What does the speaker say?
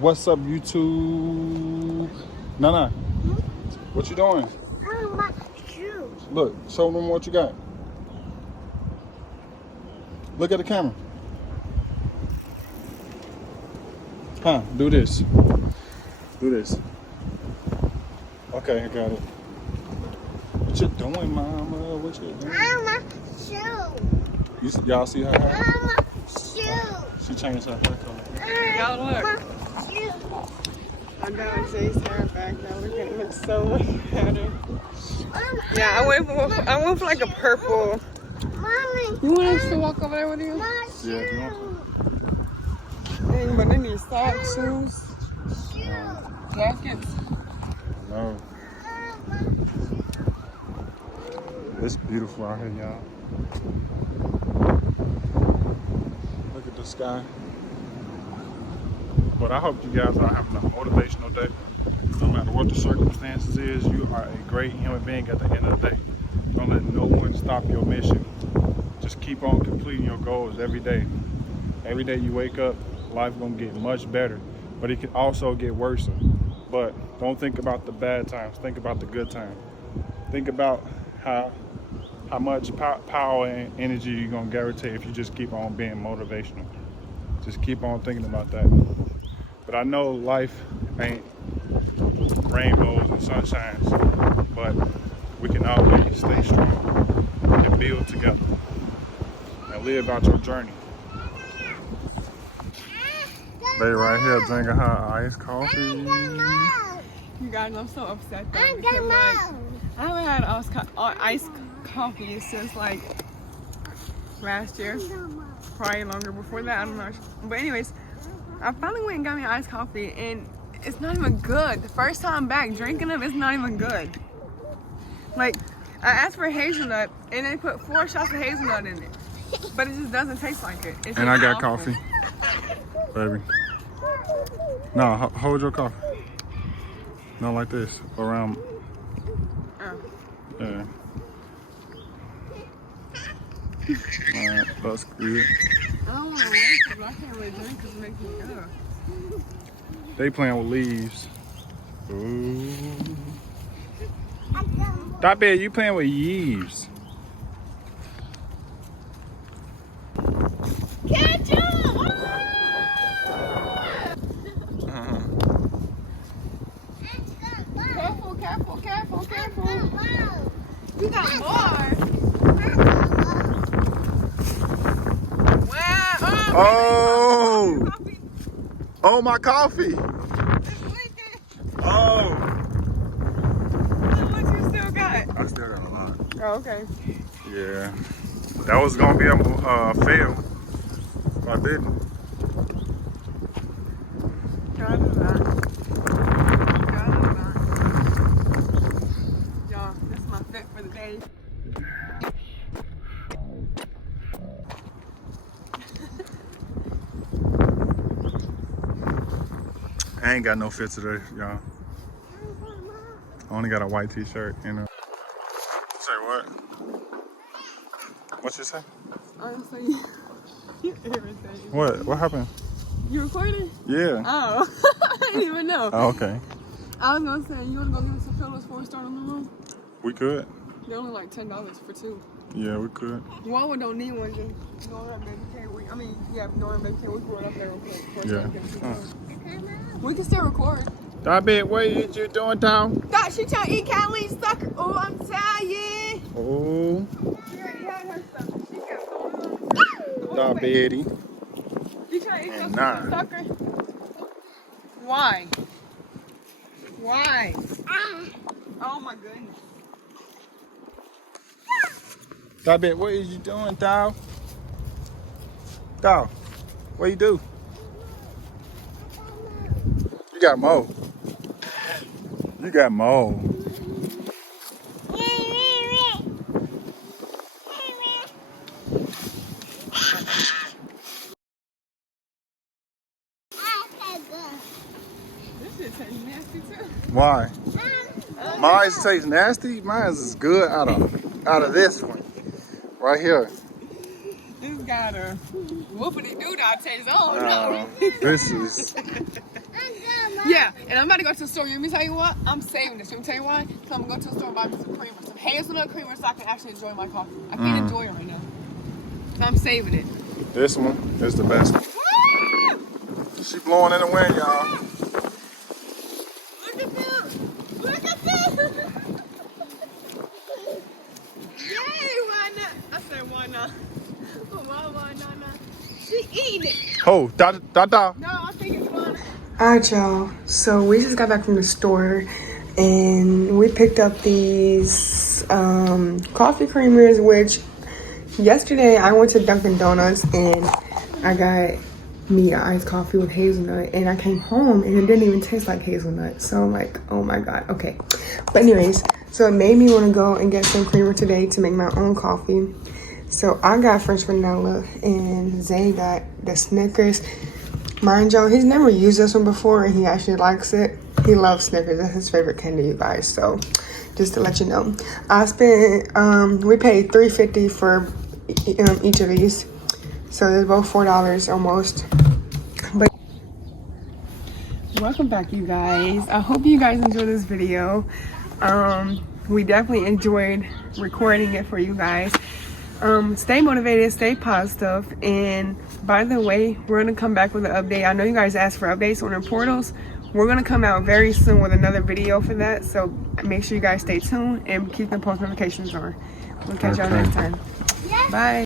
What's up, YouTube? Nana, what you doing? My shoes. Look, show them what you got. Look at the camera. Huh, do this. Do this. Okay, I got it. What you doing, mama? What you doing? Mama, shoes. Y'all see her hair? Mama, shoes. She changed her hair color. Y'all look. Shoes. I'm down Jay's hair back now. We're gonna look so much better. Mama, Yeah, I went for like a purple. Mommy. You want us to walk over there with you? My Yeah, if you want. Dang, but they need socks, shoes, shoes. jackets. No. It's beautiful out here, y'all. Look at the sky. But I hope you guys are having a motivational day. No matter what the circumstances is, you are a great human being at the end of the day. Don't let no one stop your mission. Just keep on completing your goals every day. Every day you wake up, life gonna get much better, but it can also get worse. But don't think about the bad times, think about the good times. Think about how much power and energy you're gonna guarantee if you just keep on being motivational. Just keep on thinking about that. But I know life ain't rainbows and sunshines, but we can always stay strong and build together and live out your journey. They right here drinking her iced coffee. You guys, I'm so upset though, because like, I haven't had iced coffee since like last year, probably longer before that. I don't know. But anyways, I finally went and got me an iced coffee, and it's not even good. The first time back drinking them, it's not even good. Like, I asked for hazelnut, and they put 4 shots of hazelnut in it, but it just doesn't taste like it. It's And I got awful. coffee, baby. No, hold your coffee. Not like this, around. Oh. Yeah. Alright, that's good. I don't want to waste it, but I can't really drink because it makes me ill. They playing with leaves. Ooh. Stop it, you playing with leaves. Catch up! Careful. You got more. Wow. Oh! Oh, my coffee! It's leaking. Oh! How much you still got? I still got a lot. Oh, okay. Yeah. That was gonna be a fail if I didn't. Got it. Y'all, this is my fit for the day. I ain't got no fit today, y'all. I only got a white t-shirt and a... Say what? What you say? Honestly, you're irritating. What happened? You recording? Yeah. Oh, I didn't even know. Oh, okay. I was gonna say, you wanna go get us some pillows before we start on the room? We could. They're only like $10 for 2. Yeah, we could. Well, we don't need one. Just go ahead, baby. Norman, baby, can we put it up there real quick? For a Yeah. second? We can still record. Stop it. What is you doing, Tom? Stop, she trying to eat Callie's sucker. Oh, I'm tired. Oh. She already had her sucker. She kept going. Stop, Betty. You trying to eat your And nah. sucker? Why? Oh my goodness. Stop it. What is you doing, Tom? Tom, what you do? You got Mo. You got Mo. This shit tastes nasty too. Why? Mine tastes nasty. Mine is good out of this one. Right here. This got a whoopity doo dah taste. Oh No, no. this is Yeah, and I'm about to go to the store. Let me tell you what, I'm saving this. Let me tell you why. Because I'm going to go to the store and buy me some creamer, some hazelnut creamer, so I can actually enjoy my coffee. I can't enjoy it right now. So I'm saving it. This one is the best. She blowing in the wind, y'all. Look at this! Look at this! Yay, why not? I said why not? Why not? She eating it. Oh, da. No, I think it's fun. Alright, y'all. So we just got back from the store and we picked up these coffee creamers, which yesterday I went to Dunkin Donuts and I got me an iced coffee with hazelnut, and I came home and it didn't even taste like hazelnut. So I'm like, oh my god, okay. But anyways, so it made me want to go and get some creamer today to make my own coffee. So I got French vanilla and Zay got the Snickers. Mind y'all, he's never used this one before and he actually likes it. He loves Snickers. That's his favorite candy, you guys. So just to let you know, I spent we paid $3.50 for each of these. So they're both $4 almost. But welcome back, you guys. I hope you guys enjoyed this video. We definitely enjoyed recording it for you guys. Stay motivated, stay positive, and by the way, we're gonna come back with an update. I know you guys asked for updates on our portals. We're gonna come out very soon with another video for that, so make sure you guys stay tuned and keep the post notifications on. We'll catch y'all next time. Bye.